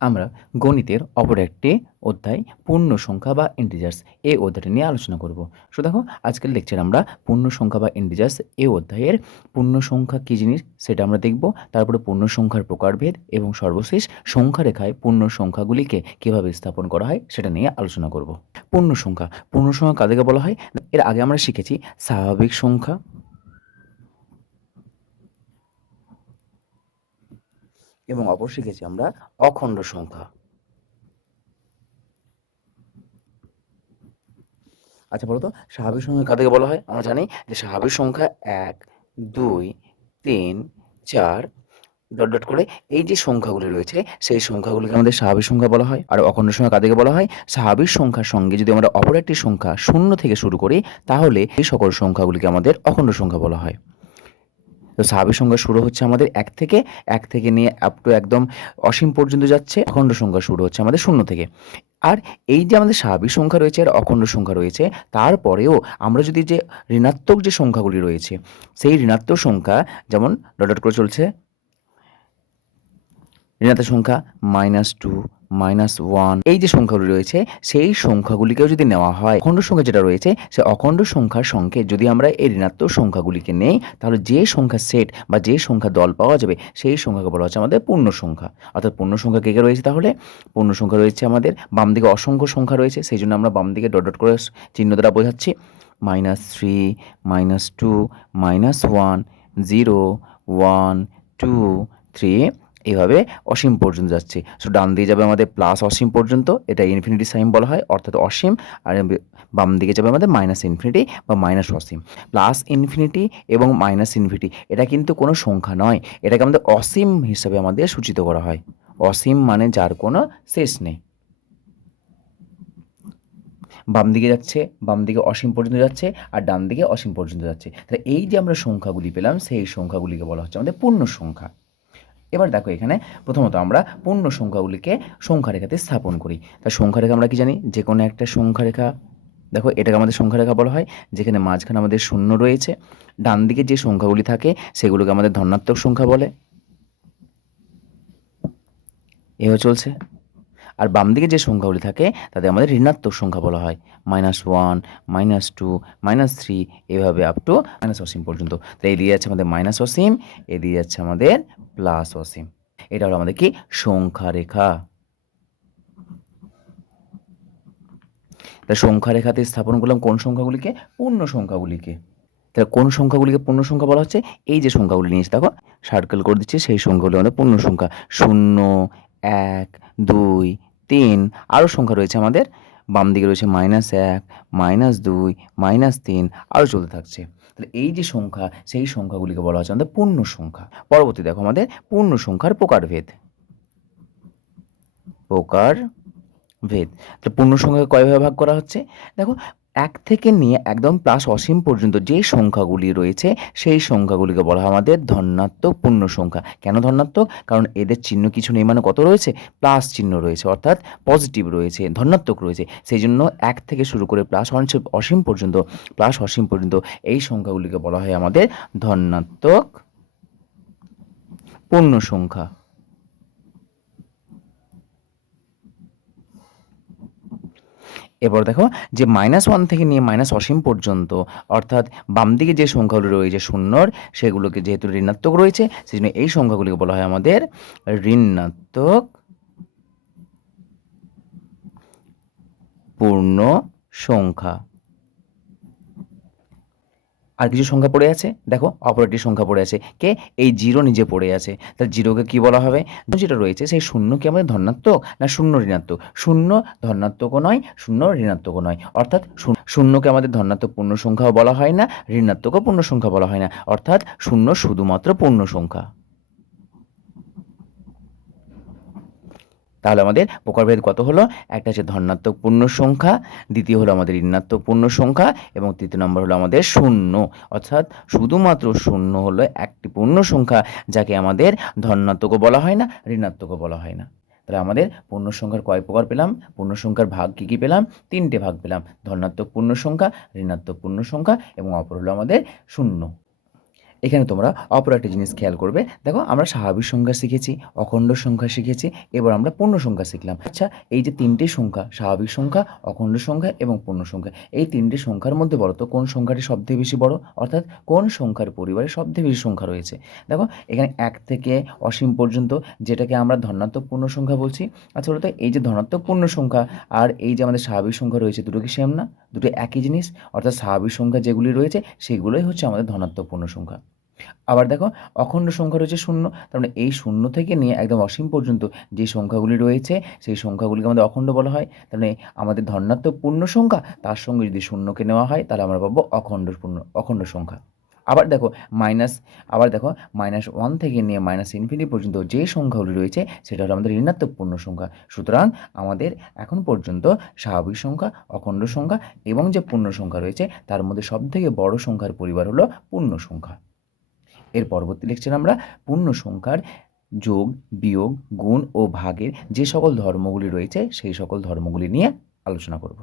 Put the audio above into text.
আমরা গণিতের অপর একটি অধ্যায় পূর্ণ সংখ্যা বা ইন্টিজার্স এই অধ্যায়টি নিয়ে আলোচনা করব। সো দেখো, আজকের লেকচার আমরা পূর্ণ সংখ্যা বা ইন্টিজার্স এই অধ্যায়ের পূর্ণ সংখ্যা কী জিনিস সেটা আমরা দেখব, তারপরে পূর্ণ সংখ্যার প্রকারভেদ এবং সর্বশেষ সংখ্যা রেখায় পূর্ণ সংখ্যাগুলিকে কীভাবে স্থাপন করা হয় সেটা নিয়ে আলোচনা করব। পূর্ণ সংখ্যা পূর্ণ সংখ্যা কাদেরকে বলা হয়? এর আগে আমরা শিখেছি স্বাভাবিক সংখ্যা এবং অপর শিখেছি আমরা অখণ্ড সংখ্যা। আচ্ছা বলতো স্বাভাবিক সংখ্যা কাদেরকে বলা হয়? আমরা জানি যে স্বাভাবিক সংখ্যা এক, দুই, তিন, চার, ডট ডট করে এই যে সংখ্যাগুলি রয়েছে, সেই সংখ্যাগুলিকে আমাদের স্বাভাবিক সংখ্যা বলা হয়। আর অখণ্ড সংখ্যা কাদেরকে বলা হয়? স্বাভাবিক সংখ্যার সঙ্গে যদি আমরা অপর একটি সংখ্যা শূন্য থেকে শুরু করি, তাহলে এই সকল সংখ্যাগুলিকে আমাদের অখণ্ড সংখ্যা বলা হয়। তো স্বাভাবিক সংখ্যা শুরু হচ্ছে আমাদের এক থেকে এক থেকে নিয়ে আপ টু একদম অসীম পর্যন্ত যাচ্ছে, অখণ্ড সংখ্যা শুরু হচ্ছে আমাদের শূন্য থেকে। আর এই যে আমাদের স্বাভাবিক সংখ্যা রয়েছে আর অখণ্ড সংখ্যা রয়েছে, তারপরেও আমরা যদি যে ঋণাত্মক যে সংখ্যাগুলি রয়েছে, সেই ঋণাত্মক সংখ্যা যেমন ডট করে চলছে ঋণাত্মক সংখ্যা মাইনাস টু মাইনাস ওয়ান এই যে সংখ্যাগুলি রয়েছে, সেই সংখ্যাগুলিকেও যদি নেওয়া হয়, অখণ্ড সংখ্যা যেটা রয়েছে, সে অখণ্ড সংখ্যার সঙ্গে যদি আমরা এই ঋণাত্মক সংখ্যাগুলিকে নেই, তাহলে যে সংখ্যা সেট বা যে সংখ্যা দল পাওয়া যাবে, সেই সংখ্যাকে বলা হচ্ছে আমাদের পূর্ণ সংখ্যা। অর্থাৎ পূর্ণ সংখ্যা কে কে রয়েছে তাহলে? পূর্ণ সংখ্যা রয়েছে আমাদের বাম দিকে অসংখ্য সংখ্যা রয়েছে, সেই জন্য আমরা বাম দিকে ডট ডট করে চিহ্ন দ্বারা বোঝাচ্ছি। Minus three minus two minus one zero one two three এইভাবে অসীম পর্যন্ত যাচ্ছে। সো ডান দিকে যাবে আমাদের প্লাস অসীম পর্যন্ত, এটা ইনফিনিটি সাইন বলা হয়, অর্থাৎ অসীম, আর বাম দিকে যাবে আমাদের মাইনাস ইনফিনিটি বা মাইনাস অসীম। প্লাস ইনফিনিটি এবং মাইনাস ইনফিনিটি এটা কিন্তু কোনো সংখ্যা নয়, এটাকে আমাদের অসীম হিসাবে আমাদের সূচিত করা হয়। অসীম মানে যার কোনো শেষ নেই। বাম দিকে যাচ্ছে, বাম দিকে অসীম পর্যন্ত যাচ্ছে, আর ডান দিকে অসীম পর্যন্ত যাচ্ছে। তাহলে এই যে আমরা সংখ্যাগুলি পেলাম, সেই সংখ্যাগুলিকে বলা হচ্ছে আমাদের পূর্ণ সংখ্যা। এবার দেখো এখানে প্রথমত আমরা পূর্ণ সংখ্যাগুলিকে সংখ্যা রেখাতে স্থাপন করি। তা সংখ্যা রেখা আমরা কি জানি? যে কোনো একটা সংখ্যারেখা, দেখো এটাকে আমাদের সংখ্যারেখা বলা হয়, যেখানে মাঝখানে আমাদের শূন্য রয়েছে। ডান দিকে যে সংখ্যাগুলি থাকে, সেগুলোকে আমাদের ধনাত্মক সংখ্যা বলে। এও চলছে। আর বাম দিকে যে সংখ্যাগুলি থাকে, তাদের আমাদের ঋণাত্মক সংখ্যা বলা হয়। Minus one minus two minus three এভাবে আপ টু মাইনাস অসীম পর্যন্ত। তো এই দিয়ে যাচ্ছে আমাদের মাইনাস অসীম এ দিয়ে যাচ্ছে আমাদের প্লাস অসীম। এটা হলো আমাদের কি? সংখ্যা রেখা তা সংখ্যা রেখাতে স্থাপন করলাম কোন সংখ্যাগুলিকে? পূর্ণ সংখ্যাগুলিকে। তাহলে কোন সংখ্যাগুলিকে পূর্ণ সংখ্যা বলা হচ্ছে? এই যে সংখ্যাগুলি নিয়েছে দেখো সার্কেল করে দিচ্ছে, সেই সংখ্যাগুলি আমাদের পূর্ণ সংখ্যা। শূন্য, এক, দুই তিন, আরও সংখ্যা রয়েছে আমাদের। বাম দিকে রয়েছে মাইনাস এক মাইনাস দুই মাইনাস তিন, আরও চলতে থাকছে। তাহলে এই যে সংখ্যা, সেই সংখ্যাগুলিকে বলা হচ্ছে আমাদের পূর্ণ সংখ্যা। পরবর্তী দেখো আমাদের পূর্ণ সংখ্যার প্রকারভেদ। প্রকার ভেদ তাহলে পূর্ণ সংখ্যাকে কয়ভাবে ভাগ করা হচ্ছে? দেখো এক থেকে নিয়ে একদম প্লাস অসীম পর্যন্ত যে সংখ্যাগুলি রয়েছে, সেই সংখ্যাগুলিকে বলা হয় আমাদের ধনাত্মক পূর্ণ সংখ্যা। কেন ধনাত্মক? কারণ এদের চিহ্ন কিছু নেই মানে কত রয়েছে? প্লাস চিহ্ন রয়েছে, অর্থাৎ পজিটিভ রয়েছে, ধনাত্মক রয়েছে। সেই জন্য এক থেকে শুরু করে প্লাস অসীম পর্যন্ত প্লাস অসীম পর্যন্ত এই সংখ্যাগুলিকে বলা হয় আমাদের ধনাত্মক পূর্ণ সংখ্যা। এবার দেখো যে মাইনাস ওয়ান থেকে নিয়ে মাইনাস অসীম পর্যন্ত, অর্থাৎ বাম দিকে যে সংখ্যাগুলো রয়েছে শূন্যর, সেগুলোকে যেহেতু ঋণাত্মক রয়েছে সেই জন্য এই সংখ্যাগুলিকে বলা হয় আমাদের ঋণাত্মক পূর্ণ সংখ্যা। আর কিছু সংখ্যা পড়ে আছে? দেখো অপারেটিভ সংখ্যা পড়ে আছে। কে? এই জিরো নিজে পড়ে আছে। তাহলে জিরোকে কি বলা হবে? যেটা রয়েছে, সেই শূন্য কি আমাদের ধনাত্মক না শূন্য ঋণাত্মক? শূন্য ধনাত্মকও নয়, শূন্য ঋণাত্মকও নয়। অর্থাৎ শূন্যকে আমাদের ধনাত্মক পূর্ণ সংখ্যাও বলা হয় না, ঋণাত্মকও পূর্ণ সংখ্যা বলা হয় না। অর্থাৎ শূন্য শুধুমাত্র পূর্ণ সংখ্যা তাহলে আমাদের প্রকারভেদ কত হলো? একটা হচ্ছে ধনাত্মক পূর্ণ সংখ্যা, দ্বিতীয় হলো আমাদের ঋণাত্মক পূর্ণ সংখ্যা এবং তৃতীয় নম্বর হলো আমাদের শূন্য। অর্থাৎ শুধুমাত্র শূন্য হলো একটি পূর্ণ সংখ্যা যাকে আমাদের ধনাত্মকও বলা হয় না, ঋণাত্মকও বলা হয় না। তাহলে আমাদের পূর্ণ সংখ্যার কয় প্রকার পেলাম? পূর্ণ সংখ্যার ভাগ কী কী পেলাম? তিনটে ভাগ পেলাম। ধনাত্মক পূর্ণ সংখ্যা, ঋণাত্মক পূর্ণ সংখ্যা এবং অপর হলো আমাদের শূন্য। এখানে তোমরা অপর একটা জিনিস খেয়াল করবে। দেখো, আমরা স্বাভাবিক সংখ্যা শিখেছি, অখণ্ড সংখ্যা শিখেছি, এবার আমরা পূর্ণ সংখ্যা শিখলাম। আচ্ছা এই যে তিনটে সংখ্যা, স্বাভাবিক সংখ্যা, অখণ্ড সংখ্যা এবং পূর্ণ সংখ্যা, এই তিনটে সংখ্যার মধ্যে বলো তো কোন সংখ্যাটি সবথেকে বেশি বড়? অর্থাৎ কোন সংখ্যার পরিবারে সবথেকে বেশি সংখ্যা রয়েছে? দেখো, এখানে এক থেকে অসীম পর্যন্ত যেটাকে আমরা ধনাত্মক পূর্ণ সংখ্যা বলছি। আচ্ছা বলতো এই যে ধনাত্মক পূর্ণ সংখ্যা আর এই যে আমাদের স্বাভাবিক সংখ্যা রয়েছে দুটো কি সেম না? দুটো একই জিনিস? অর্থাৎ স্বাভাবিক সংখ্যা যেগুলি রয়েছে, সেগুলোই হচ্ছে আমাদের ধনাত্মক পূর্ণ সংখ্যা। আবার দেখো, অখণ্ড সংখ্যা রয়েছে শূন্য, তার মানে এই শূন্য থেকে নিয়ে একদম অসীম পর্যন্ত যে সংখ্যাগুলি রয়েছে, সেই সংখ্যাগুলিকে আমাদের অখণ্ড বলা হয়। তার মানে আমাদের ধনাত্মক পূর্ণ সংখ্যা, তার সঙ্গে যদি শূন্যকে নেওয়া হয়, তাহলে আমরা পাবো অখণ্ড পূর্ণ, অখণ্ড সংখ্যা। আবার দেখো মাইনাস আবার দেখো মাইনাস ওয়ান থেকে নিয়ে মাইনাস ইনফিনিটি পর্যন্ত যে সংখ্যাগুলি রয়েছে, সেটা হলো আমাদের ঋণাত্মক পূর্ণ সংখ্যা। সুতরাং আমাদের এখন পর্যন্ত স্বাভাবিক সংখ্যা, অখণ্ড সংখ্যা এবং যে পূর্ণ সংখ্যা রয়েছে, তার মধ্যে সবথেকে বড় সংখ্যার পরিবার হলো পূর্ণ সংখ্যা। এর পরবর্তী লেকচারে আমরা পূর্ণ সংখ্যার যোগ, বিয়োগ, গুণ ও ভাগের যে সকল ধর্মগুলি রয়েছে, সেই সকল ধর্মগুলি নিয়ে আলোচনা করব।